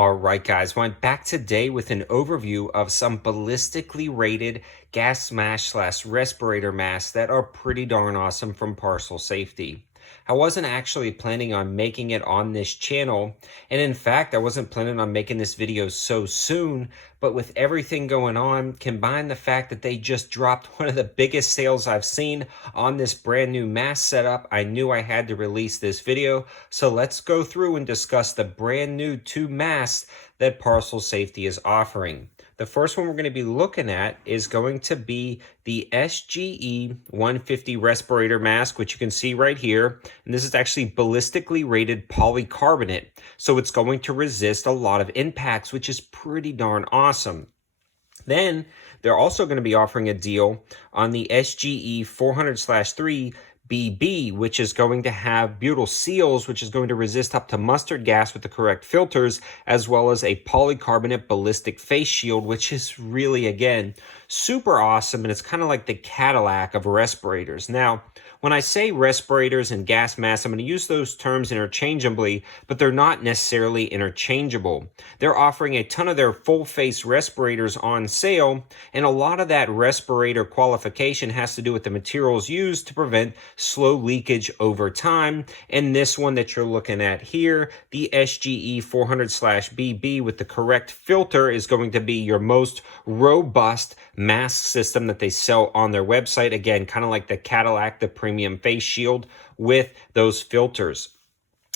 All right, guys, well, I'm back today with an overview of some ballistically rated gas mask / respirator masks that are pretty darn awesome from Parcel Safety. I wasn't actually planning on making it on this channel, and in fact, I wasn't planning on making this video so soon, but with everything going on, combine the fact that they just dropped one of the biggest sales I've seen on this brand new mask setup, I knew I had to release this video. So let's go through and discuss the brand new two masks that Parcel Safety is offering. The first one we're going to be looking at is going to be the SGE 150 respirator mask, which you can see right here. And this is actually ballistically rated polycarbonate. So it's going to resist a lot of impacts, which is pretty darn awesome. Then they're also going to be offering a deal on the SGE 400/3 BB, which is going to have butyl seals, which is going to resist up to mustard gas with the correct filters, as well as a polycarbonate ballistic face shield, which is really, again, super awesome. And it's kind of like the Cadillac of respirators. Now, when I say respirators and gas masks, I'm going to use those terms interchangeably, but they're not necessarily interchangeable. They're offering a ton of their full face respirators on sale, and a lot of that respirator qualification has to do with the materials used to prevent slow leakage over time. And this one that you're looking at here, the SGE 400/BB with the correct filter, is going to be your most robust mask system that they sell on their website. Again, kind of like the Cadillac, the premium face shield with those filters.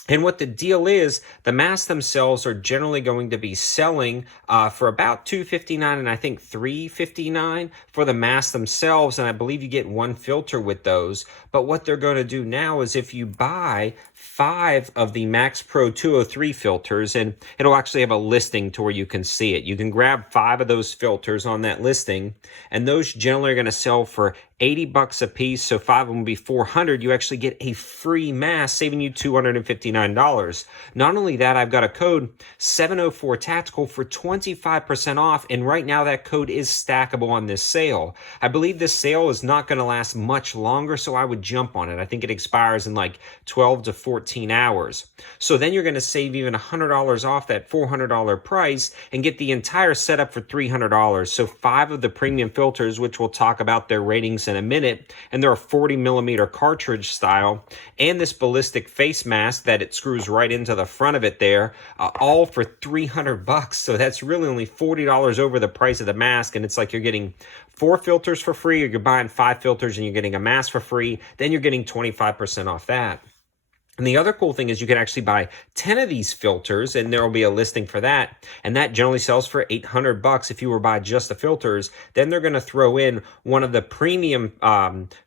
And what the deal is, the masks themselves are generally going to be selling for about $259 and I think $359 for the masks themselves. And I believe you get one filter with those. But what they're going to do now is if you buy 5 of the Max Pro 203 filters, and it'll actually have a listing to where you can see it. You can grab 5 of those filters on that listing, and those generally are going to sell for $80 a piece, so 5 of them will be $400. You actually get a free mask, saving you $259. Not only that, I've got a code 704 Tactical for 25% off, and right now that code is stackable on this sale. I believe this sale is not going to last much longer, so I would jump on it. I think it expires in like 12 to 14 hours. So then you're going to save even $100 off that $400 price and get the entire setup for $300. So 5 of the premium filters, which we'll talk about their ratings in a minute, and they're a 40mm cartridge style, and this ballistic face mask that it screws right into the front of it there, all for $300. So that's really only $40 over the price of the mask, and it's like you're getting 4 filters for free, or you're buying 5 filters and you're getting a mask for free. Then you're getting 25% off that. And the other cool thing is you can actually buy 10 of these filters, and there will be a listing for that. And that generally sells for $800 if you were buy just the filters. Then they're going to throw in one of the premium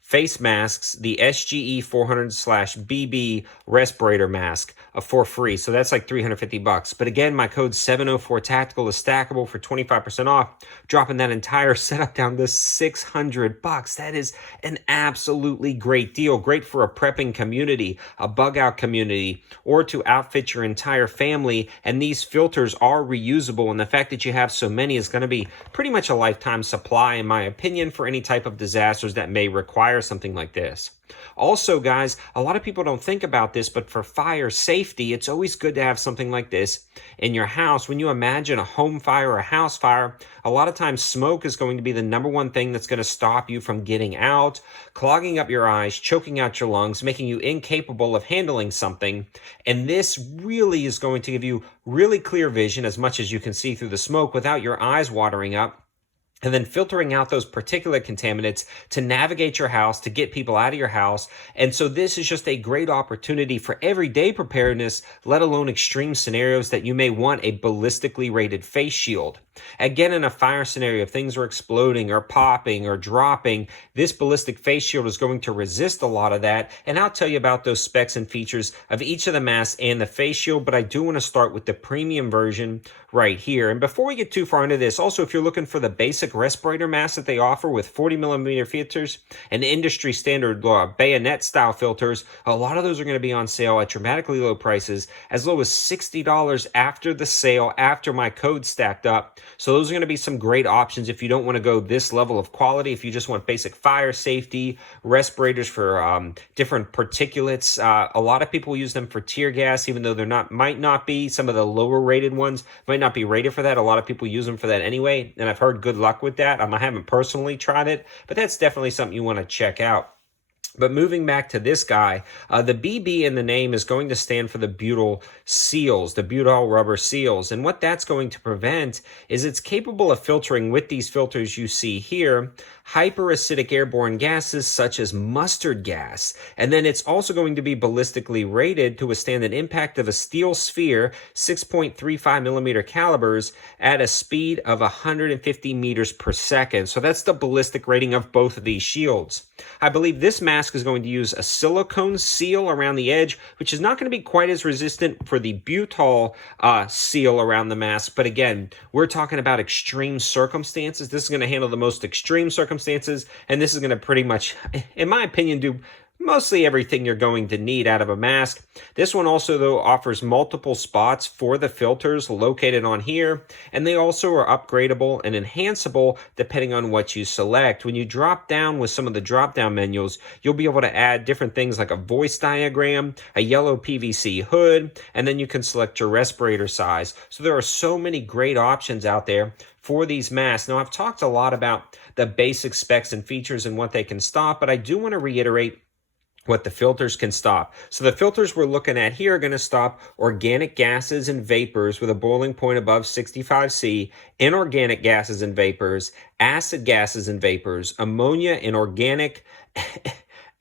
face masks, the SGE 400/BB respirator mask for free. So that's like $350. But again, my code 704 Tactical is stackable for 25% off, dropping that entire setup down to $600. That is an absolutely great deal. Great for a prepping community, a bug out community, or to outfit your entire family. And these filters are reusable, and the fact that you have so many is going to be pretty much a lifetime supply, in my opinion, for any type of disasters that may require something like this. Also, guys, a lot of people don't think about this, but for fire safety, it's always good to have something like this in your house. When you imagine a home fire or a house fire, a lot of times smoke is going to be the #1 thing that's going to stop you from getting out, clogging up your eyes, choking out your lungs, making you incapable of handling something. And this really is going to give you really clear vision as much as you can see through the smoke without your eyes watering up, and then filtering out those particulate contaminants to navigate your house, to get people out of your house. And so this is just a great opportunity for everyday preparedness, let alone extreme scenarios that you may want a ballistically rated face shield. Again, in a fire scenario, if things are exploding or popping or dropping, this ballistic face shield is going to resist a lot of that. And I'll tell you about those specs and features of each of the masks and the face shield, but I do want to start with the premium version right here. And before we get too far into this, also, if you're looking for the basic basic respirator mask that they offer with 40 millimeter filters and industry standard bayonet style filters, a lot of those are going to be on sale at dramatically low prices, as low as $60 after the sale, after my code stacked up. So those are going to be some great options if you don't want to go this level of quality. If you just want basic fire safety, respirators for different particulates. A lot of people use them for tear gas, even though they're not, might not be. Some of the lower rated ones might not be rated for that. A lot of people use them for that anyway, and I've heard good luck with that. I haven't personally tried it, but that's definitely something you want to check out. But moving back to this guy, the BB in the name is going to stand for the butyl seals, the butyl rubber seals. And what that's going to prevent is it's capable of filtering, with these filters you see here, hyperacidic airborne gases such as mustard gas. And then it's also going to be ballistically rated to withstand an impact of a steel sphere, 6.35 millimeter calibers, at a speed of 150 meters per second. So that's the ballistic rating of both of these shields. I believe this mask is going to use a silicone seal around the edge, which is not going to be quite as resistant for the butyl seal around the mask. But again, we're talking about extreme circumstances. This is going to handle the most extreme circumstances, and this is going to pretty much, in my opinion, do mostly everything you're going to need out of a mask. This one also, though, offers multiple spots for the filters located on here, and they also are upgradable and enhanceable depending on what you select. When you drop down with some of the drop-down menus, you'll be able to add different things like a voice diagram, a yellow PVC hood, and then you can select your respirator size. So there are so many great options out there for these masks. Now, I've talked a lot about the basic specs and features and what they can stop, but I do want to reiterate what the filters can stop. So the filters we're looking at here are going to stop organic gases and vapors with a boiling point above 65°C, inorganic gases and vapors, acid gases and vapors, ammonia, inorganic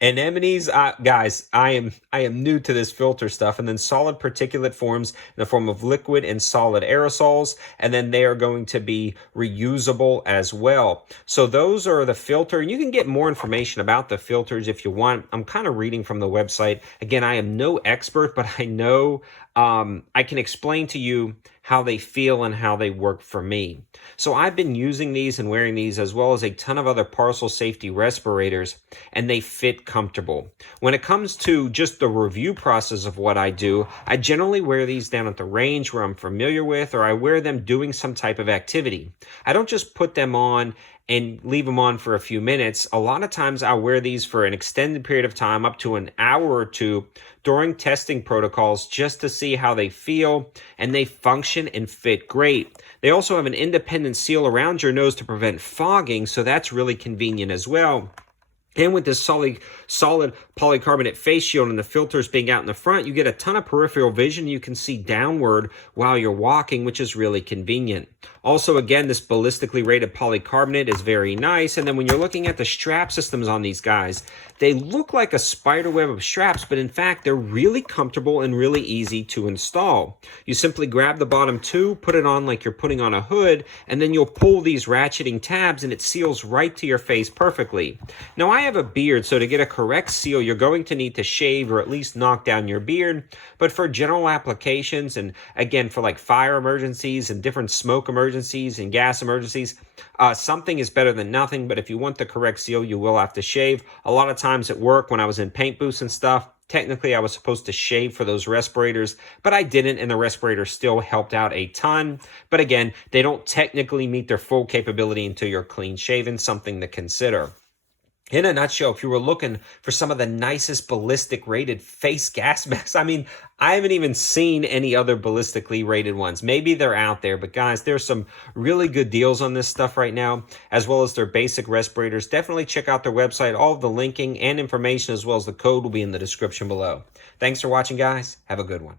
anemones. Guys, I am new to this filter stuff. And then solid particulate forms in the form of liquid and solid aerosols, and then they are going to be reusable as well. So those are the filter. You can get more information about the filters if you want. I'm kind of reading from the website. Again, I am no expert, but I know I can explain to you how they feel and how they work for me. So I've been using these and wearing these, as well as a ton of other parcel safety respirators, and they fit comfortable. When it comes to just the review process of what I do, I generally wear these down at the range where I'm familiar with, or I wear them doing some type of activity. I don't just put them on and leave them on for a few minutes. A lot of times I'll wear these for an extended period of time, up to an hour or two, during testing protocols, just to see how they feel, and they function and fit great. They also have an independent seal around your nose to prevent fogging, so that's really convenient as well. And with this solid polycarbonate face shield and the filters being out in the front, you get a ton of peripheral vision. You can see downward while you're walking, which is really convenient. Also, again, this ballistically rated polycarbonate is very nice. And then when you're looking at the strap systems on these guys, they look like a spider web of straps, but in fact, they're really comfortable and really easy to install. You simply grab the bottom two, put it on like you're putting on a hood, and then you'll pull these ratcheting tabs and it seals right to your face perfectly. Now, I have a beard, so to get a correct seal, you're going to need to shave or at least knock down your beard. But for general applications, and again, for like fire emergencies and different smoke emergencies and gas emergencies, something is better than nothing. But if you want the correct seal, you will have to shave. A lot of times at work, when I was in paint booths and stuff, technically I was supposed to shave for those respirators, but I didn't, and the respirator still helped out a ton. But again, they don't technically meet their full capability until you're clean shaven, something to consider. In a nutshell, if you were looking for some of the nicest ballistic rated face gas masks, I mean, I haven't even seen any other ballistically rated ones. Maybe they're out there, but guys, there's some really good deals on this stuff right now, as well as their basic respirators. Definitely check out their website. All of the linking and information, as well as the code, will be in the description below. Thanks for watching, guys. Have a good one.